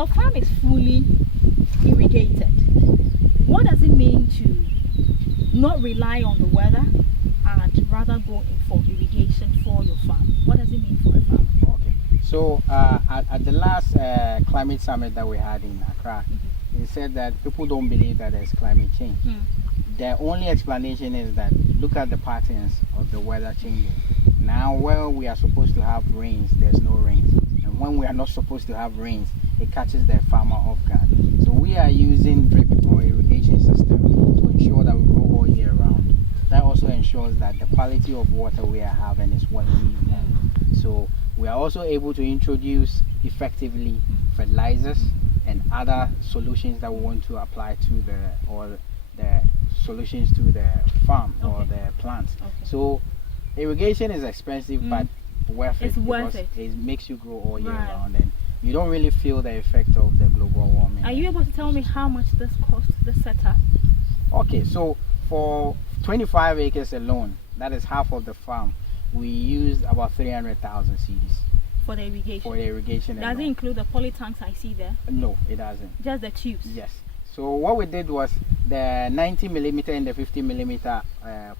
your farm is fully irrigated. What does it mean to not rely on the weather and rather go in for irrigation for your farm? What does it mean for a farm? Okay. So at the last climate summit that we had in Accra, they said that people don't believe that there's climate change. The only explanation is that look at the patterns of the weather changing. Now where we are supposed to have rains, there's no rains. And when we are not supposed to have rains, it catches the farmer off guard. So we are using drip or irrigation system to ensure that we grow all year round. That also ensures that the quality of water we are having is what we want. So we are also able to introduce effectively fertilizers and other solutions that we want to apply to the solutions to the farm or the plants. So irrigation is expensive but worth it's it worth because it makes you grow all year round and you don't really feel the effect of the global warming. Are you able to tell me how much this cost, the setup? Okay, so for 25 acres alone, that is half of the farm, we used about 300,000 cedis. For the irrigation? For the irrigation Does it include the poly tanks I see there? No, it doesn't. Just the tubes? Yes. So what we did was the 90 millimeter and the 50 millimeter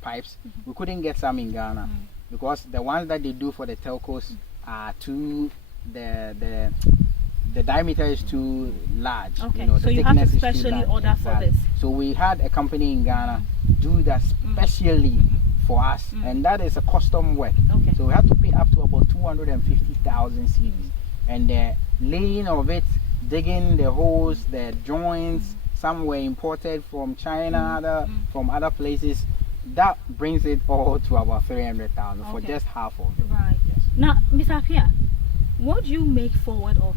pipes, we couldn't get some in Ghana because the ones that they do for the telcos are too, the diameter is too large. Okay, you know, so you have to specially order for this. So we had a company in Ghana do that specially for us, and that is a custom work. Okay. So we have to pay up to about 250,000 cedis, and the laying of it, digging the holes, the joints, some were imported from China, from other places. That brings it all to about 300,000 for just half of it. Right. Yes. Now, Mr. Apia, what do you make forward of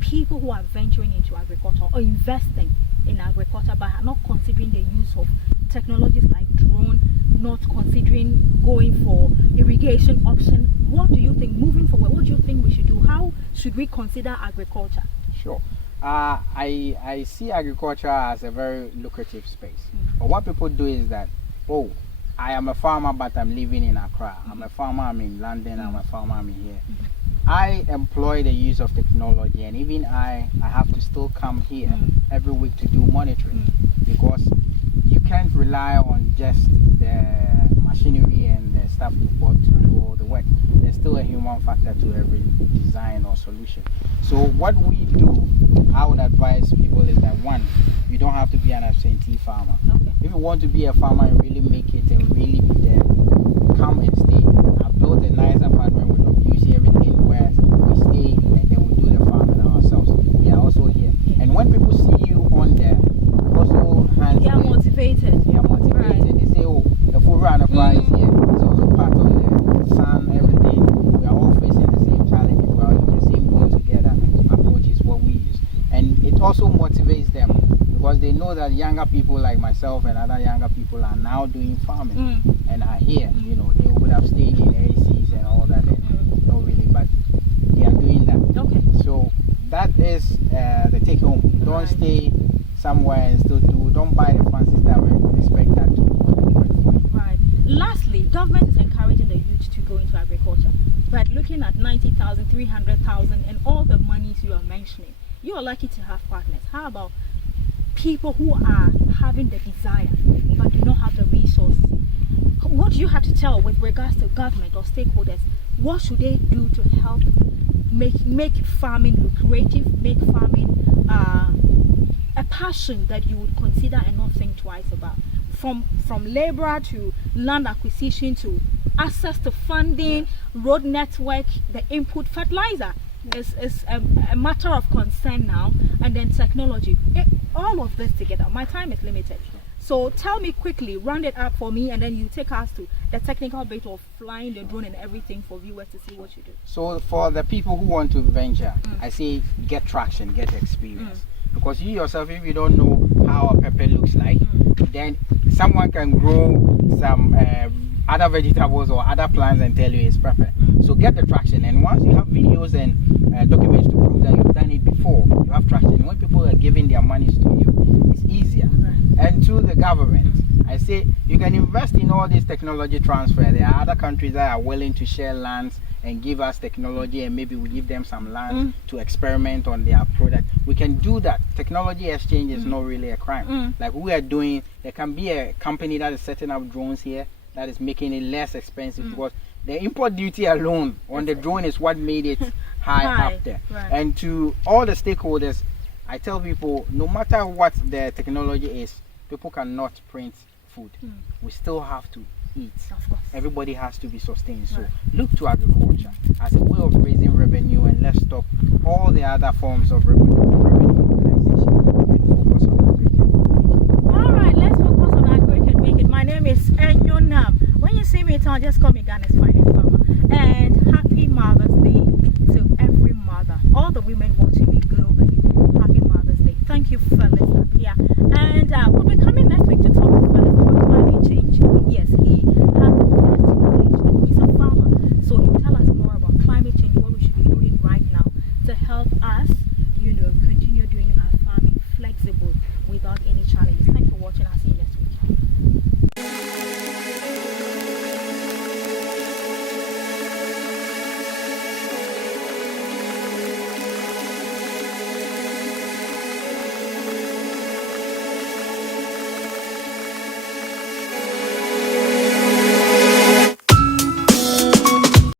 people who are venturing into agriculture or investing in agriculture but are not considering the use of technologies like drone, not considering going for irrigation option? What do you think, moving forward, what do you think we should do? How should we consider agriculture? Sure. I see agriculture as a very lucrative space. But what people do is that, oh, I am a farmer but I'm living in Accra. I'm a farmer, I'm in London, I'm a farmer, I'm in here. I employ the use of technology, and even I have to still come here every week to do monitoring because you can't rely on just the machinery and the stuff you bought to do all the work. There's still a human factor to every design or solution. So what we do, I would advise people is that one, you don't have to be an absentee farmer. If you want to be a farmer and really make it and really be there, come and stay. I built a nice apartment with WC, everything where we stay and then we do the farming ourselves. We are also here. And when people see you on there, also hands they are motivated. They are motivated. They say, oh, the food run is here. It's also part of the sun, everything. We are all facing the same challenges. We are using the same goal together. Approach is what we use. And it also motivates them because they know that younger people like myself and other younger people are now doing farming and are here. You know, they would have stayed in ACs and all that and not really, but they are doing that. Okay. So that is the take home. Don't stay somewhere and still do. Don't buy the fancy stuff and expect that to work for you. Right. Lastly, government is encouraging the youth to go into agriculture, but looking at 90,000, 300,000, and all the monies you are mentioning, you are lucky to have partners. How about people who are having the desire but do not have the resources? What do you have to tell with regards to government or stakeholders? What should they do to help make farming lucrative, make farming a passion that you would consider and not think twice about? From labor to land acquisition to access to funding, road network, the input, fertilizer is a matter of concern now, and then technology. All of this together. My time is limited. So tell me quickly, round it up for me, and then you take us to the technical bit of flying the drone and everything for viewers to see what you do. So for the people who want to venture, I say get traction, get experience. Because you yourself, if you don't know how a pepper looks like, then someone can grow some other vegetables or other plants and tell you it's perfect. So get the traction, and once you have videos and documents to prove that you've done it before, you have traction. When people are giving their monies to you, it's easier. And to the government, I say you can invest in all this technology transfer. There are other countries that are willing to share lands and give us technology, and maybe we give them some land to experiment on their product. We can do that. Technology exchange is not really a crime. Like we are doing, there can be a company that is setting up drones here that is making it less expensive, because the import duty alone on the drone is what made it high up there. And to all the stakeholders, I tell people, no matter what the technology is, people cannot print food. We still have to eat. Of course. Everybody has to be sustained. So look to agriculture as a way of raising revenue, and let's stop all the other forms of revenue mobilization and focus on agriculture. All right, let's focus on agriculture and make it. My name is Enyo Nam. When you see me in town, just call me Ghana's finest farmer. And happy Mother's Day to every mother. All the women want